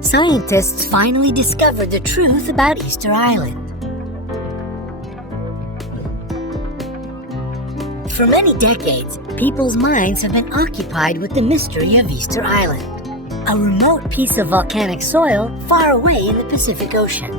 Scientists finally discovered the truth about Easter Island. For many decades, people's minds have been occupied with the mystery of Easter Island, a remote piece of volcanic soil far away in the Pacific Ocean.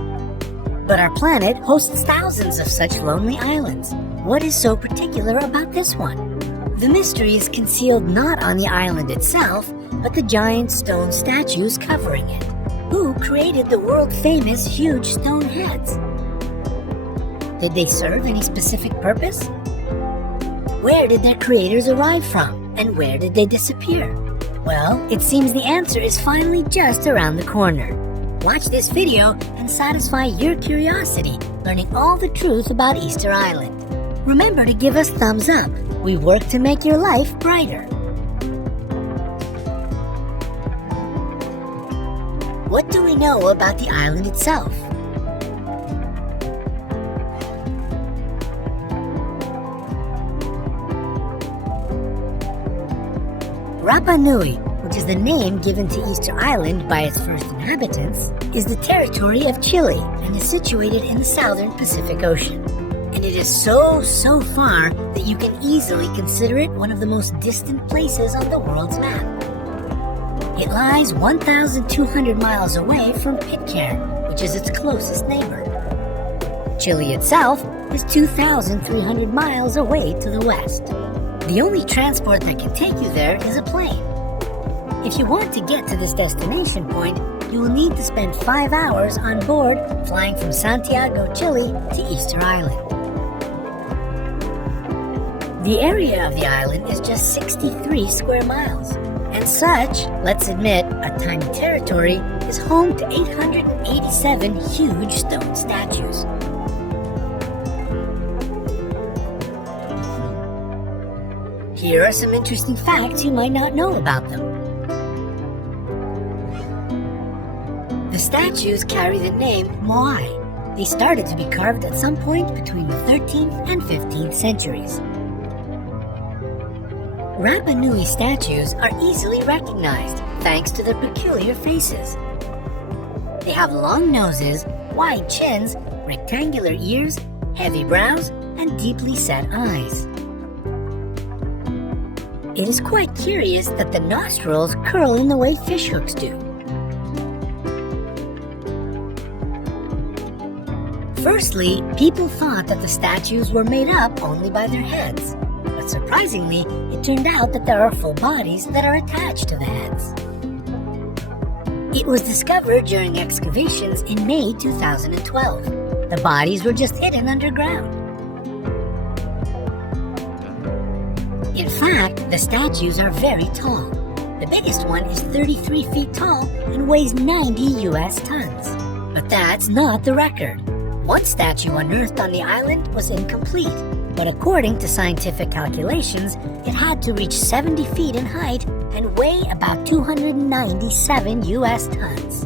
But our planet hosts thousands of such lonely islands. What is so particular about this one? The mystery is concealed not on the island itself, but the giant stone statues covering it. Who created the world-famous huge stone heads? Did they serve any specific purpose? Where did their creators arrive from, and where did they disappear? Well, it seems the answer is finally just around the corner. Watch this video and satisfy your curiosity, learning all the truth about Easter Island. Remember to give us thumbs up. We work to make your life brighter. What do we know about the island itself? Rapa Nui, which is the name given to Easter Island by its first inhabitants, is the territory of Chile and is situated in the southern Pacific Ocean. And it is so far that you can easily consider it one of the most distant places on the world's map. It lies 1,200 miles away from Pitcairn, which is its closest neighbor. Chile itself is 2,300 miles away to the west. The only transport that can take you there is a plane. If you want to get to this destination point, you will need to spend 5 hours on board flying from Santiago, Chile to Easter Island. The area of the island is just 63 square miles. And such, let's admit, a tiny territory is home to 887 huge stone statues. Here are some interesting facts you might not know about them. The statues carry the name Moai. They started to be carved at some point between the 13th and 15th centuries. Rapa Nui statues are easily recognized thanks to their peculiar faces. They have long noses, wide chins, rectangular ears, heavy brows, and deeply set eyes. It is quite curious that the nostrils curl in the way fishhooks do. Firstly, people thought that the statues were made up only by their heads. But surprisingly, it turned out that there are full bodies that are attached to the heads. It was discovered during excavations in May 2012. The bodies were just hidden underground. In fact, the statues are very tall. The biggest one is 33 feet tall and weighs 90 US tons. But that's not the record. One statue unearthed on the island was incomplete. But according to scientific calculations, it had to reach 70 feet in height and weigh about 297 US tons.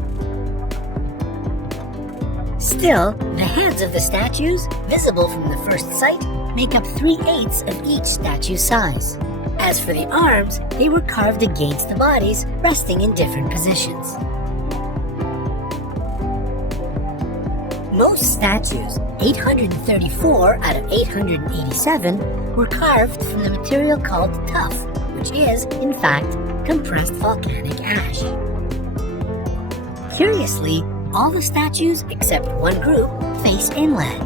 Still, the heads of the statues, visible from the first sight, make up 3/8 of each statue's size. As for the arms, they were carved against the bodies, resting in different positions. Most statues, 834 out of 887, were carved from the material called tuff, which is, in fact, compressed volcanic ash. Curiously, all the statues except one group face inland.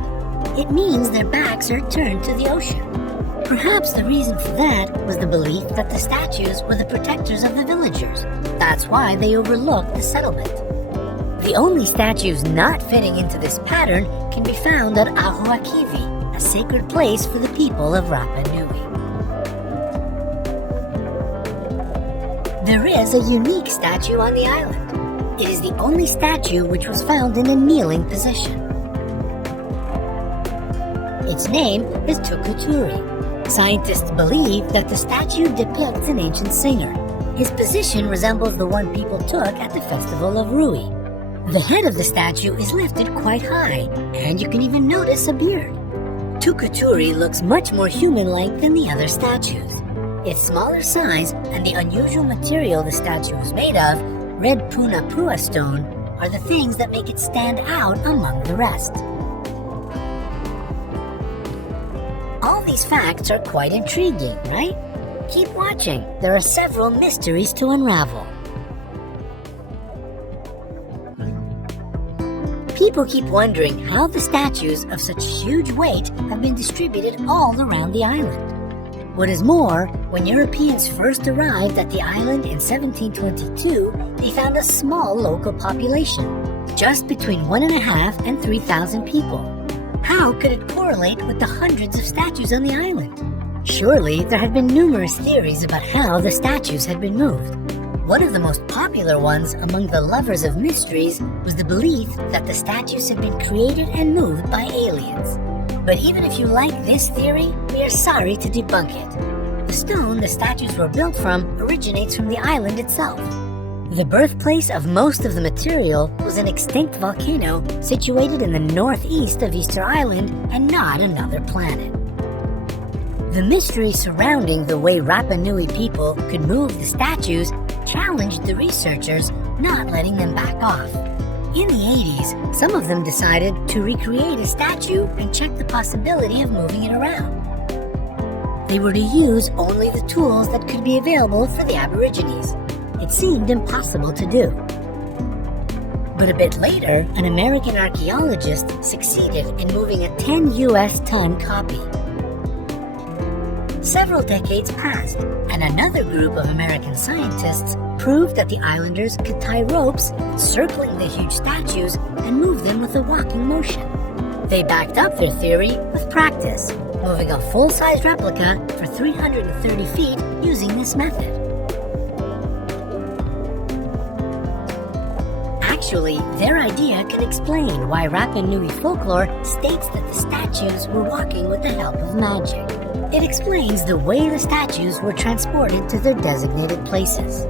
It means their backs are turned to the ocean. Perhaps the reason for that was the belief that the statues were the protectors of the villagers. That's why they overlooked the settlement. The only statues not fitting into this pattern can be found at Ahuakivi, a sacred place for the people of Rapa Nui. There is a unique statue on the island. It is the only statue which was found in a kneeling position. Its name is Tukuturi. Scientists believe that the statue depicts an ancient singer. His position resembles the one people took at the festival of Rui. The head of the statue is lifted quite high, and you can even notice a beard. Tukuturi looks much more human-like than the other statues. Its smaller size and the unusual material the statue is made of, red punapua stone, are the things that make it stand out among the rest. All these facts are quite intriguing, right? Keep watching. There are several mysteries to unravel. People keep wondering how the statues of such huge weight have been distributed all around the island. What is more, when Europeans first arrived at the island in 1722, they found a small local population, just between 1,500 and 3,000 people. How could it correlate with the hundreds of statues on the island? Surely there had been numerous theories about how the statues had been moved. One of the most popular ones among the lovers of mysteries was the belief that the statues had been created and moved by aliens. But even if you like this theory, we are sorry to debunk it. The stone the statues were built from originates from the island itself. The birthplace of most of the material was an extinct volcano situated in the northeast of Easter Island and not another planet. The mystery surrounding the way Rapa Nui people could move the statues challenged the researchers, not letting them back off. In the 80s, some of them decided to recreate a statue and check the possibility of moving it around. They were to use only the tools that could be available for the Aborigines. It seemed impossible to do. But a bit later, an American archaeologist succeeded in moving a 10 US ton copy. Several decades passed, and another group of American scientists proved that the islanders could tie ropes circling the huge statues and move them with a walking motion. They backed up their theory with practice, moving a full-size replica for 330 feet using this method. Actually, their idea can explain why Rapa Nui folklore states that the statues were walking with the help of magic. It explains the way the statues were transported to their designated places.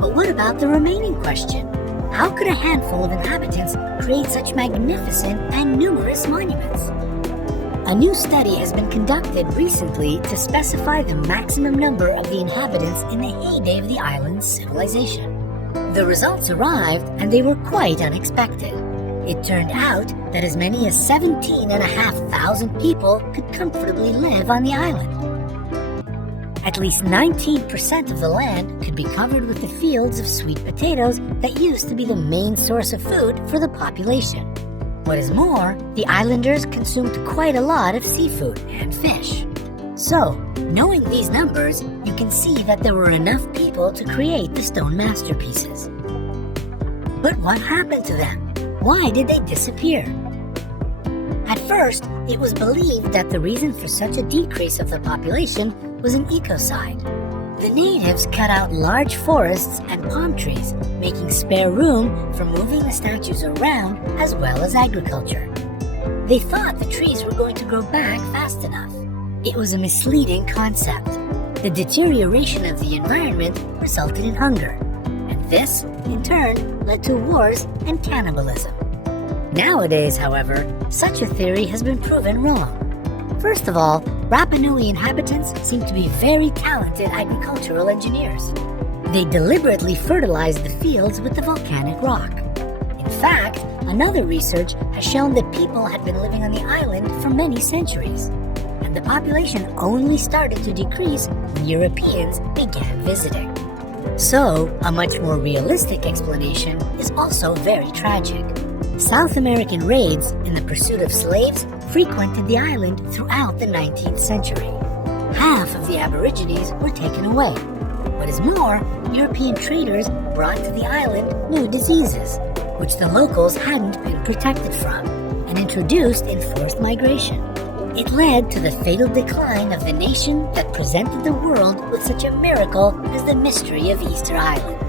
But what about the remaining question? How could a handful of inhabitants create such magnificent and numerous monuments? A new study has been conducted recently to specify the maximum number of the inhabitants in the heyday of the island's civilization. The results arrived, and they were quite unexpected. It turned out that as many as 17,500 people could comfortably live on the island. At least 19% of the land could be covered with the fields of sweet potatoes that used to be the main source of food for the population. What is more, the islanders consumed quite a lot of seafood and fish. So, knowing these numbers, you can see that there were enough people to create the stone masterpieces. But what happened to them? Why did they disappear? At first, it was believed that the reason for such a decrease of the population was an ecocide. The natives cut out large forests and palm trees, making spare room for moving the statues around as well as agriculture. They thought the trees were going to grow back fast enough. It was a misleading concept. The deterioration of the environment resulted in hunger, and this, in turn, led to wars and cannibalism. Nowadays, however, such a theory has been proven wrong. First of all, Rapa Nui inhabitants seem to be very talented agricultural engineers. They deliberately fertilized the fields with the volcanic rock. In fact, another research has shown that people had been living on the island for many centuries, and the population only started to decrease when Europeans began visiting. So, a much more realistic explanation is also very tragic. South American raids in the pursuit of slaves frequented the island throughout the 19th century. Half of the Aborigines were taken away. What is more, European traders brought to the island new diseases, which the locals hadn't been protected from, and introduced enforced migration. It led to the fatal decline of the nation that presented the world with such a miracle as the mystery of Easter Island.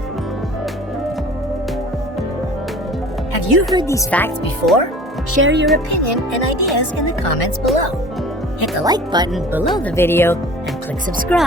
Have you heard these facts before? Share your opinion and ideas in the comments below. Hit the like button below the video and click subscribe